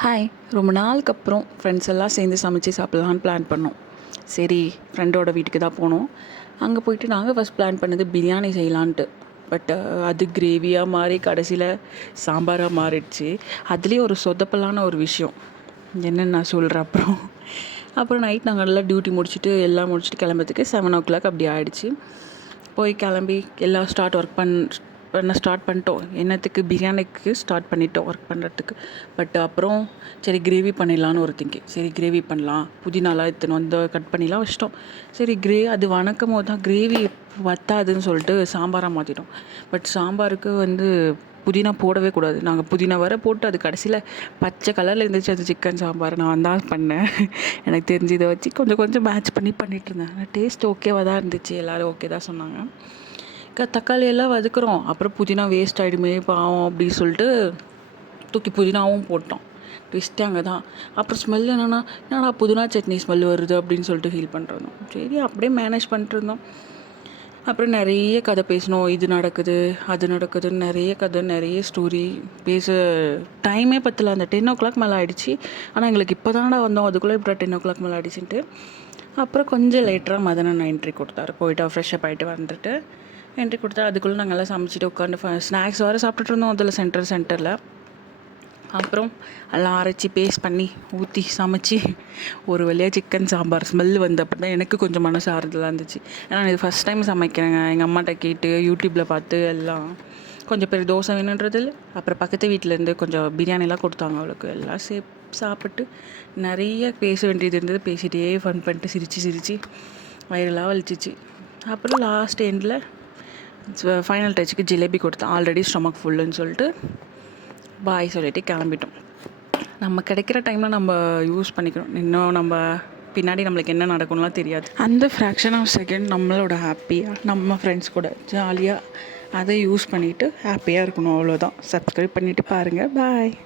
Hi. ரொம்ப நாளுக்கு அப்புறம் ஃப்ரெண்ட்ஸ் எல்லாம் சேர்ந்து சமைச்சு சாப்பிட்லான்னு பிளான் பண்ணோம். சரி, ஃப்ரெண்டோட வீட்டுக்கு தான் போனோம். அங்கே போயிட்டு நாங்கள் ஃபஸ்ட் பிளான் பண்ணது பிரியாணி செய்யலான்ட்டு. பட் அது கிரேவியாக மாறி கடைசியில் சாம்பாராக மாறிடுச்சு. அதுலேயும் ஒரு சொதப்பலான ஒரு விஷயம் என்னென்னு நான் சொல்கிறேன் அப்புறம் நைட் நாங்கள் எல்லாம் டியூட்டி முடிச்சுட்டு எல்லாம் முடிச்சுட்டு கிளம்புறதுக்கு 7 o'clock அப்படி ஆகிடுச்சு. போய் கிளம்பி எல்லாம் பண்ண ஸ்டார்ட் பண்ணிட்டோம். என்னத்துக்கு பிரியாணிக்கு ஸ்டார்ட் பண்ணிட்டோம் ஒர்க் பண்ணுறதுக்கு. பட் அப்புறம் சரி கிரேவி பண்ணிடலான்னு ஒரு திங்கிங். சரி கிரேவி பண்ணலாம், புதினாலாம் எடுத்துன்னு வந்து கட் பண்ணிலாம் வச்சிட்டோம். சரி அது வணக்கும் போது தான் கிரேவி வத்தாதுன்னு சொல்லிட்டு சாம்பாராக மாற்றிட்டோம். பட் சாம்பாருக்கு புதினா போடவே கூடாது. நாங்கள் புதினா வர போட்டு அது கடைசியில் பச்சை கலரில் இருந்துச்சு. அது சிக்கன் சாம்பார் நான் தான் பண்ணேன். எனக்கு தெரிஞ்சு இதை வச்சு கொஞ்சம் கொஞ்சம் மேட்ச் பண்ணிகிட்டு இருந்தேன். ஆனால் டேஸ்ட் ஓகேவாக தான் இருந்துச்சு. எல்லோரும் ஓகே தான் சொன்னாங்க. தக்காளி எல்லாம் வதக்குறோம். அப்புறம் புதினா வேஸ்ட் ஆகிடுமே பாவம் அப்படின்னு சொல்லிட்டு தூக்கி புதினாவும் போட்டோம். ட்விஸ்ட்டு அங்கே தான். அப்புறம் ஸ்மெல் என்னடா புதினா சட்னி ஸ்மெல் வருது அப்படின்னு சொல்லிட்டு ஃபீல் பண்ணிருந்தோம். சரி அப்படியே மேனேஜ் பண்ணிட்டுருந்தோம். அப்புறம் நிறைய கதை பேசினோம். இது நடக்குது அது நடக்குதுன்னு நிறைய கதை, நிறைய ஸ்டோரி பேச டைமே பத்தல. அந்த 10 o'clock மேலே ஆகிடுச்சு. ஆனால் எங்களுக்கு இப்போ தானடா வந்தோம், அதுக்குள்ளே இப்போ 10 o'clock மேலே ஆகிடுச்சின்ட்டு அப்புறம் கொஞ்சம் லேட்டராக மதனன் என்ட்ரி கொடுத்தாரு. போயிட்டு ஃப்ரெஷ்ஷப் ஆகிட்டு வந்துட்டு என்ட்ரி கொடுத்தா அதுக்குள்ளே நாங்கள் எல்லாம் சமைச்சிட்டு உட்காந்து ஸ்நாக்ஸ் வேறு சாப்பிட்டுட்டு இருந்தோம் அதில் சென்டரில். அப்புறம் எல்லாம் அரைச்சி பேஸ்ட் பண்ணி ஊற்றி சமைச்சி ஒரு வழியாக சிக்கன் சாம்பார் ஸ்மெல் வந்து அப்படி தான் எனக்கு கொஞ்சம் மனசு ஆறுதலாக இருந்துச்சு. ஏன்னா இது ஃபஸ்ட் டைம் சமைக்கிறேங்க. எங்கள் அம்மாட்ட கேட்டு யூடியூப்பில் பார்த்து எல்லாம் கொஞ்சம் பேர் தோசை வேணுன்றதில் அப்புறம் பக்கத்து வீட்டிலேருந்து கொஞ்சம் பிரியாணிலாம் கொடுத்தாங்க. அவளுக்கு எல்லாம் சாப்பிட்டு நிறைய பேச வேண்டியது இருந்தது. பேசிகிட்டே ஃபன் பண்ணிட்டு சிரித்து வயிறெல்லாம் வலிச்சிச்சு. அப்புறம் லாஸ்ட் எண்டில் ஃபைனல் டச்சுக்கு ஜிலேபி கொடுத்தேன். ஆல்ரெடி ஸ்டொமக் ஃபுல்லுன்னு சொல்லிட்டு பாய் சொல்லிட்டு கிளம்பிட்டோம். நம்ம கிடைக்கிற டைமில் நம்ம யூஸ் பண்ணிக்கணும். இன்னும் நம்ம பின்னாடி நம்மளுக்கு என்ன நடக்கணும்லாம் தெரியாது. அந்த ஃப்ராக்ஷன் ஆஃப் செகண்ட் நம்மளோட ஹாப்பியாக நம்ம ஃப்ரெண்ட்ஸ் கூட ஜாலியாக அதை யூஸ் பண்ணிவிட்டு ஹாப்பியாக இருக்கணும். அவ்வளோதான். சப்ஸ்கிரைப் பண்ணிவிட்டு பாருங்கள். பாய்.